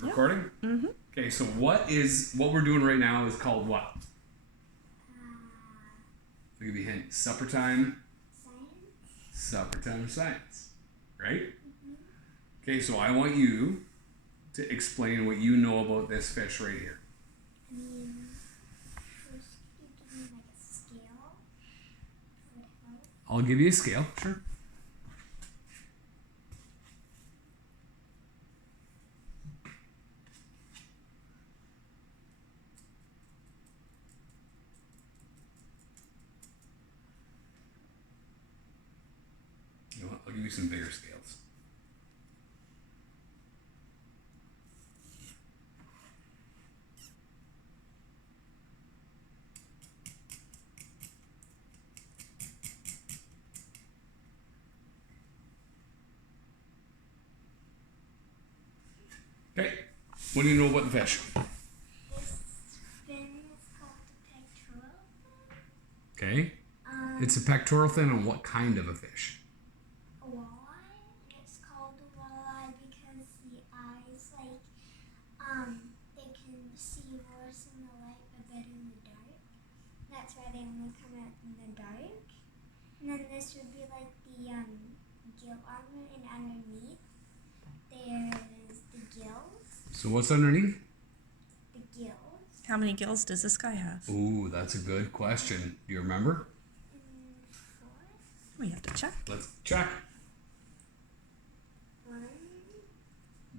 Recording? Yep. Mm-hmm. Okay, so what we're doing right now is called what? I'll give you a hint. Suppertime Science. Suppertime Science. Right? Okay, so I want you to explain what you know about this fish right here. I mean, first you give me like a scale. Would help. I'll give you a scale, sure. You know what? I'll give you some bigger scales. Okay, what do you know about the fish? This fin is called the pectoral fin. Okay, it's a pectoral fin on what kind of a fish? A walleye. And it's called a walleye because the eyes, they can see worse in the light but better in the dark. That's why they only come out in the dark. And then this would be like the gill armor, and underneath there's the gills. So what's underneath? The gills. How many gills does this guy have? Ooh, that's a good question. Do you remember? 4. We have to check. Let's check. 1.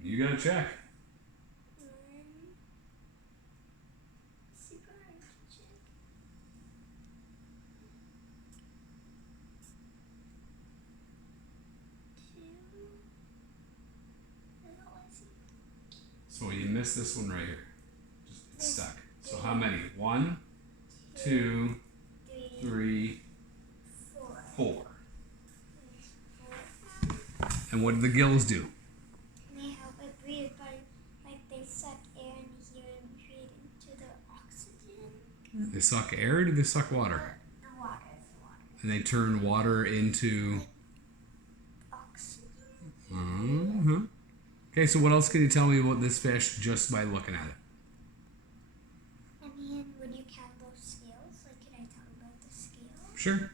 You gotta check. 1. Super hard to check. 2. Oh, I see. So you missed this one right here. Just it's stuck. So how many? 1, 2, 3, 3, 4. 4. There's 4. And what do the gills do? And they help it breathe by, they suck air in here and breathe into the oxygen. They suck air or do they suck water? The water. And they turn water into... Oxygen. Okay, so what else can you tell me about this fish just by looking at it? I mean, would you count those scales? Like, can I tell about the scales? Sure.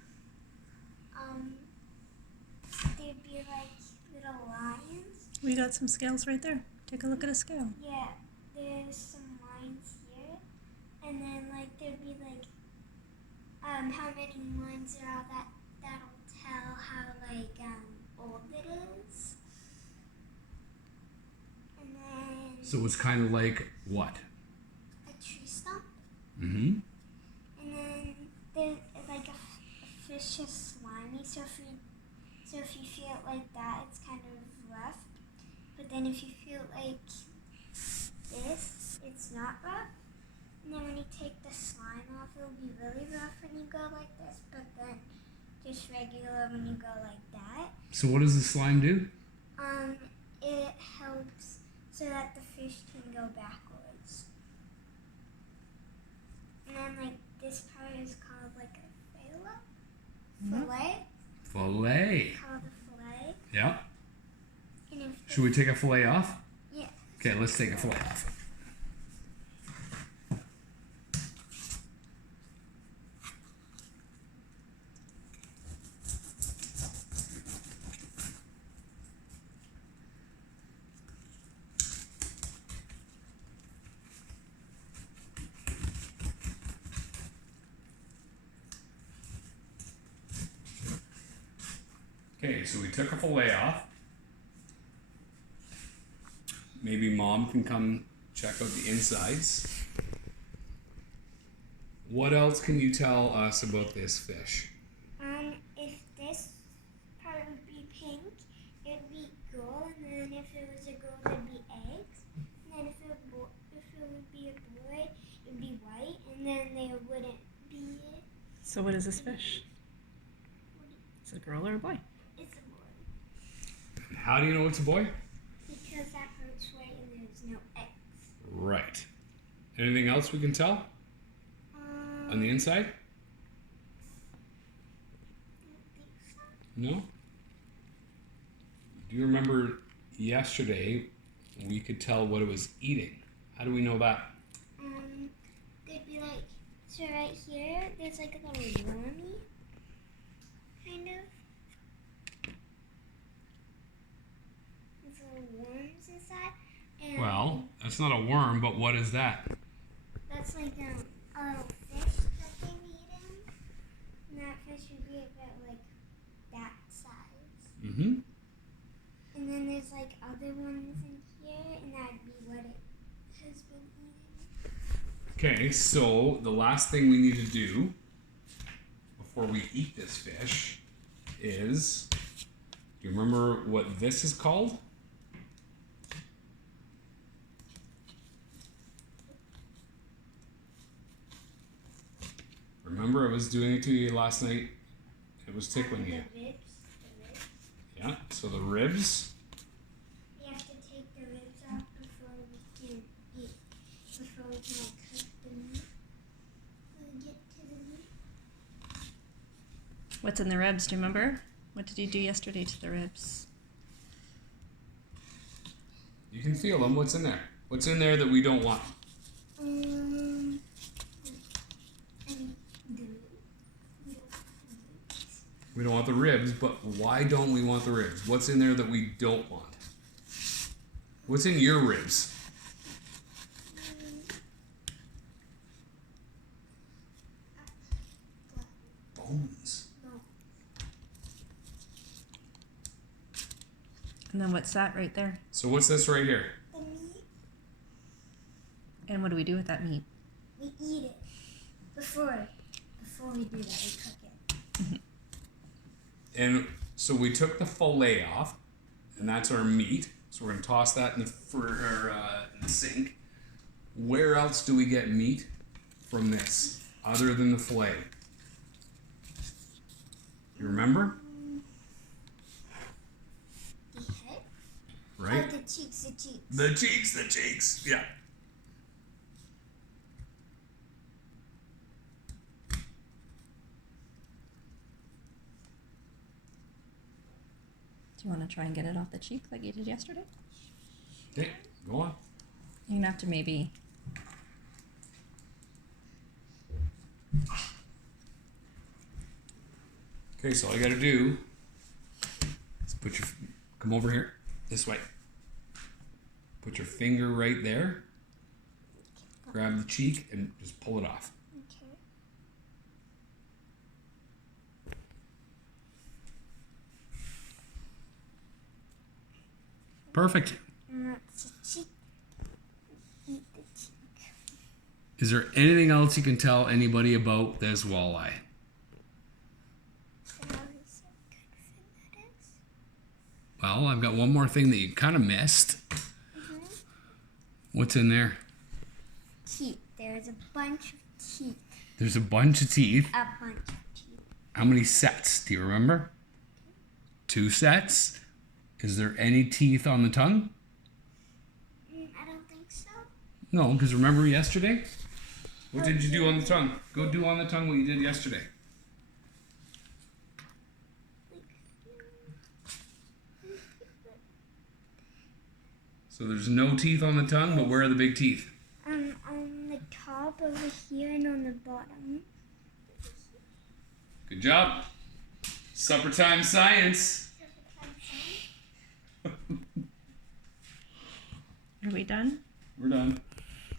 They'd be like little lines. We got some scales right there. Take a look at a scale. Yeah, there's some lines here, and then there'd be how many lines there are. That'll tell how old it is. And then So it's kind of like what? a tree stump. Mm-hmm. And then there's a fish is slimy, so if you feel it like that, it's kind of rough. But then if you feel it like this, it's not rough. And then when you take the slime off, it'll be really rough when you go like this, but then just regular when you go like that. So what does the slime do? It helps so that the fish can go backwards. And then this part is called a fillet. Fillet. Called a fillet. Yeah. And if Should we take a fillet off? Yeah. Okay, let's take a fillet off. Okay, so we took a fillet off. Maybe Mom can come check out the insides. What else can you tell us about this fish? If this part would be pink, it'd be gold, and then if it was a girl, it'd be eggs. And then if it would be a boy, it'd be white, and then they wouldn't be. So what is this fish? Is it a girl or a boy? It's a boy. How do you know it's a boy? Because that part's white and there's no eggs. Right. Anything else we can tell on the inside? I don't think so. No? Do you remember yesterday we could tell what it was eating. How do we know that? There'd be like, so right here, there's like a little wormy, kind of. There's little worms inside. And Well, that's not a worm, but what is that? that's like a little fish that they're eating. And that fish would be about like that size. Mm-hmm. And then there's like other ones in here, and that'd be what it has been eating. Okay, so the last thing we need to do before we eat this fish is, do you remember what this is called? Remember, I was doing it to you last night. It was tickling you. The ribs. Yeah, so the ribs. We have to take the ribs off before we can eat. Before we can like cook the meat. We'll get to the meat. What's in the ribs? Do you remember? What did you do yesterday to the ribs? You can feel them. What's in there? What's in there that we don't want? We don't want the ribs, but why don't we want the ribs? What's in there that we don't want? What's in your ribs? Bones. And then what's that right there? So what's this right here? The meat, And what do we do with that meat? we eat it. Before we do that, we cook it. And so we took the fillet off, and that's our meat. So we're gonna toss that in the sink. Where else do we get meat from this other than the fillet? You remember? The head? Right? Oh, the cheeks. The cheeks. Yeah. Do you want to try and get it off the cheek like you did yesterday? Okay, go on. You're gonna have to maybe. Okay, so all you gotta do is come over here, this way. Put your finger right there, grab the cheek, and just pull it off. Okay. Perfect. And that's the cheek. Eat the cheek. Is there anything else you can tell anybody about this walleye? So how is it good fin that is? Well, I've got one more thing that you kind of missed. What's in there? Teeth. There's a bunch of teeth. There's a bunch of teeth. A bunch of teeth. How many sets? Do you remember? 2 sets. Is there any teeth on the tongue? I don't think so. No, because remember yesterday? What did you do on the tongue? Go do on the tongue what you did yesterday. So there's no teeth on the tongue, but where are the big teeth? On the top over here and on the bottom. Good job. Suppertime Science. Are we done? We're done.